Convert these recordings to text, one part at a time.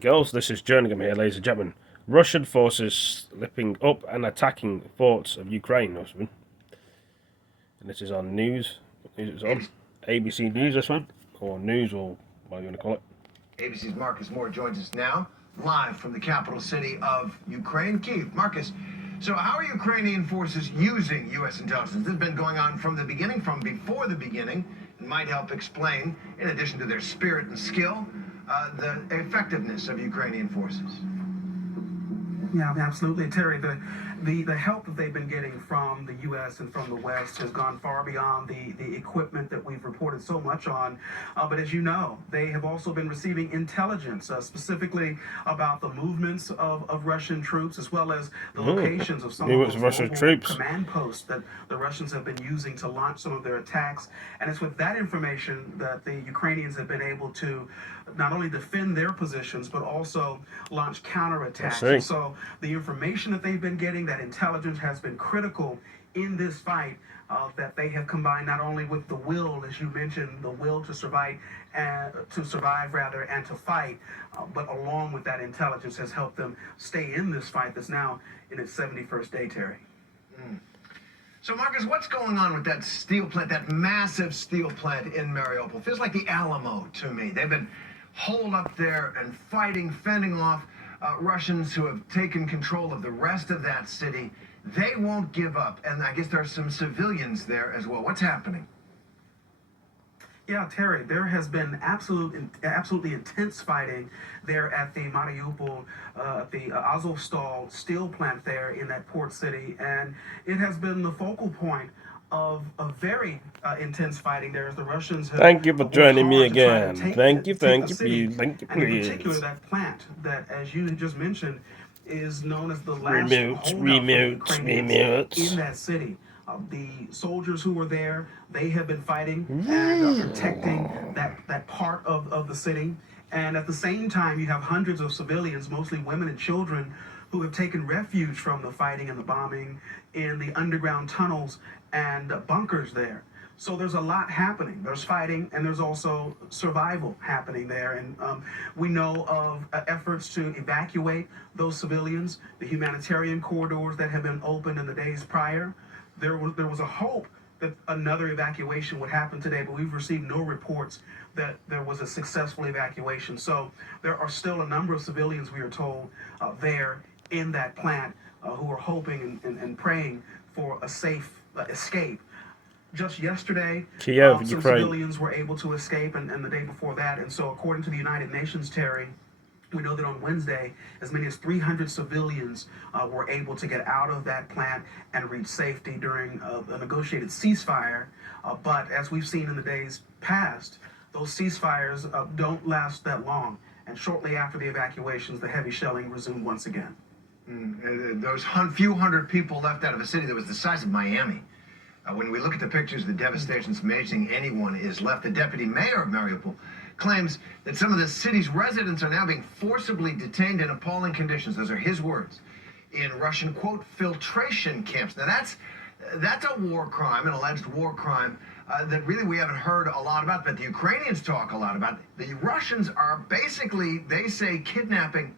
Girls, this is Jerningham here, ladies and gentlemen. Russian forces slipping up and attacking forts of Ukraine, husband. And this is on news. News is on ABC News, this one, or news, or whatever you want to call it. ABC's Marcus Moore joins us now, live from the capital city of Ukraine, Kyiv. Marcus, so how are Ukrainian forces using U.S. intelligence? This has been going on from the beginning, from before the beginning, and might help explain, in addition to their spirit and skill, the effectiveness of Ukrainian forces. Yeah, absolutely, Terry. The help that they've been getting from the U.S. and from the West has gone far beyond the equipment that we've reported so much on. But as you know, they have also been receiving intelligence, specifically about the movements of Russian troops, as well as the locations of some of those Russian mobile troops. command posts that the Russians have been using to launch some of their attacks. And it's with that information that the Ukrainians have been able to not only defend their positions, but also launch counterattacks. And so the information that they've been getting, that intelligence, has been critical in this fight, that they have combined not only with the will, as you mentioned, the will to survive, and to fight, but along with that intelligence has helped them stay in this fight that's now in its 71st day, Terry. So, Marcus, what's going on with that steel plant, that massive steel plant in Mariupol? Feels like the Alamo to me. They've been holed up there and fighting, fending off Russians who have taken control of the rest of that city. They won't give up, and I guess there are some civilians there as well. What's happening? Yeah, Terry, there has been absolutely intense fighting there at the Mariupol, the Azovstal steel plant there in that port city, and it has been the focal point of a very intense fighting there as the Russians have Thank you for joining me again. Thank you, please. And in particular, that plant that, as you just mentioned, is known as the last holdout in that city. The soldiers who were there, they have been fighting and protecting that part of the city. And at the same time, you have hundreds of civilians, mostly women and children, who have taken refuge from the fighting and the bombing in the underground tunnels and bunkers there. So there's a lot happening. There's fighting, and there's also survival happening there. And we know of efforts to evacuate those civilians, the humanitarian corridors that have been opened in the days prior. There was a hope that another evacuation would happen today, but we've received no reports that there was a successful evacuation. So there are still a number of civilians, we are told, there in that plant who are hoping and praying for a safe escape. Just yesterday, Kiev, some Ukraine. civilians were able to escape, and the day before that. And so according to the United Nations, Terry, we know that on Wednesday, as many as 300 civilians were able to get out of that plant and reach safety during a negotiated ceasefire. But as we've seen in the days past, those ceasefires don't last that long. And shortly after the evacuations, the heavy shelling resumed once again. Those few hundred people left out of a city that was the size of Miami. When we look at the pictures, the devastation, it's amazing anyone is left. The deputy mayor of Mariupol claims that some of the city's residents are now being forcibly detained in appalling conditions. Those are his words. In Russian, quote, filtration camps. Now that's a war crime, an alleged war crime that really we haven't heard a lot about, but the Ukrainians talk a lot about. The Russians are basically, they say, kidnapping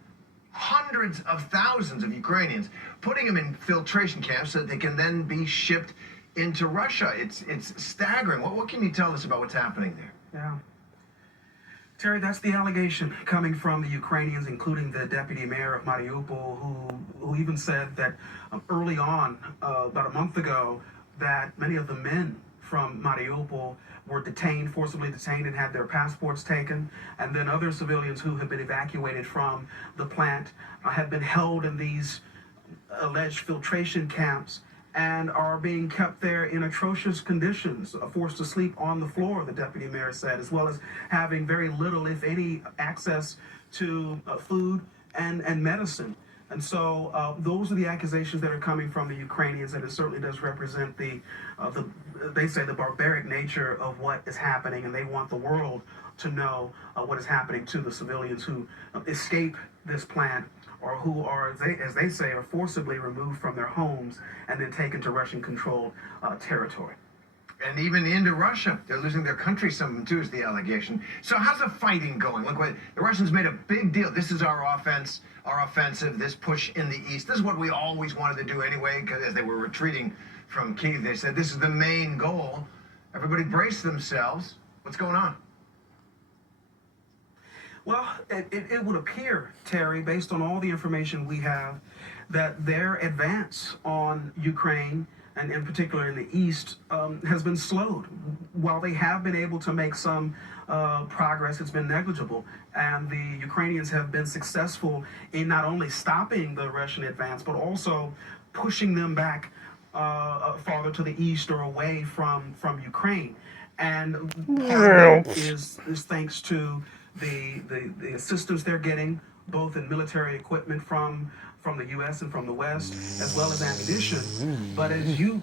hundreds of thousands of Ukrainians, putting them in filtration camps so that they can then be shipped into Russia. It's staggering. What can you tell us about what's happening there? Yeah. Terry, that's the allegation coming from the Ukrainians, including the deputy mayor of Mariupol, who even said that early on, about a month ago, that many of the men from Mariupol were forcibly detained and had their passports taken. And then other civilians who have been evacuated from the plant have been held in these alleged filtration camps and are being kept there in atrocious conditions, forced to sleep on the floor, the deputy mayor said, as well as having very little, if any, access to food and medicine. And so those are the accusations that are coming from the Ukrainians, and it certainly does represent they say, the barbaric nature of what is happening, and they want the world to know what is happening to the civilians who escape this plant, or who are, as they say, are forcibly removed from their homes and then taken to Russian-controlled territory. and even into Russia. They're losing their country, some of them too, is the allegation. So how's the fighting going? Look, what the Russians made a big deal. This is our offensive, this push in the east. This is what we always wanted to do anyway, because as they were retreating from Kyiv, they said this is the main goal. Everybody brace themselves. What's going on? Well, it would appear, Terry, based on all the information we have, that their advance on Ukraine, and in particular in the east, has been slowed. While they have been able to make some progress, it's been negligible. And the Ukrainians have been successful in not only stopping the Russian advance, but also pushing them back farther to the east or away from Ukraine. And part of that is thanks to the assistance they're getting, both in military equipment from the U.S. and from the West, as well as ammunition. But as you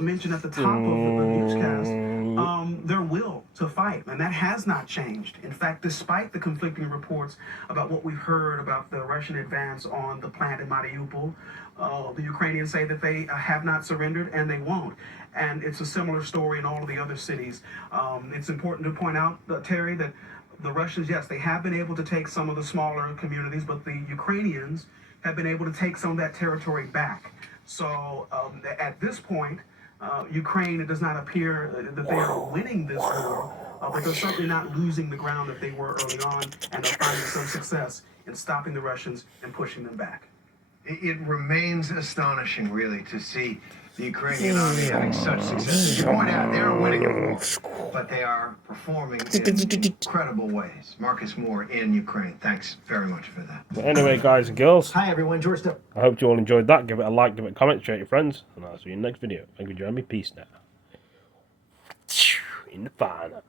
mentioned at the top of the newscast, their will to fight, and that has not changed. In fact, despite the conflicting reports about what we've heard about the Russian advance on the plant in Mariupol, the Ukrainians say that they have not surrendered and they won't. And it's a similar story in all of the other cities. It's important to point out, Terry, that the Russians, yes, they have been able to take some of the smaller communities, but the Ukrainians have been able to take some of that territory back. So at this point, Ukraine, it does not appear that they are winning this war, but they're certainly not losing the ground that they were early on, and they're finding some success in stopping the Russians and pushing them back. It remains astonishing, really, to see the Ukrainian army having such success. As you point out, they are winning the war, but they are performing in incredible ways. Marcus Moore in Ukraine. Thanks very much for that. But anyway, guys and girls, Hi everyone, George. I hope you all enjoyed that. Give it a like, give it a comment, share it with your friends, and I'll see you in the next video. Thank you for joining me. Peace now. In the fire.